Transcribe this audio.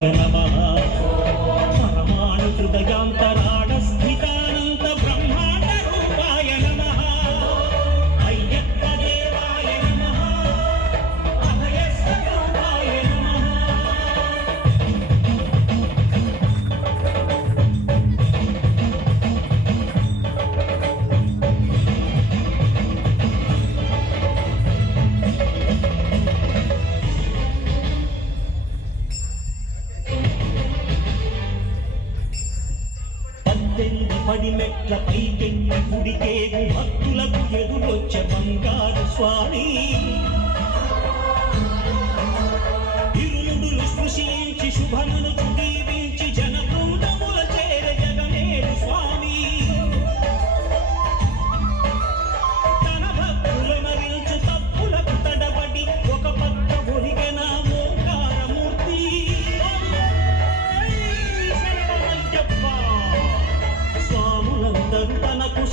नमः परमाणु हृदयांतराळ स्थितानंत ब्रह्मांड रूपाय नमः अय्यप्प देवाय नमः अभय स्वरूपाय పడిమెట్ల పైకెక్కి గుడికేగు భక్తులకు ఎదురొచ్చే బంగారు స్వామి ఇరుముడులు స్పృశించి శుభమును దీవించి జనబృందముల చేర జగమేరు స్వామి తన భక్తుల మరించు తప్పులకు తడబడి ఒక పక్క ఒరిగెన ఓంకారమూర్తి శరణమయ్యప్ప స్వాములందరూ తనకు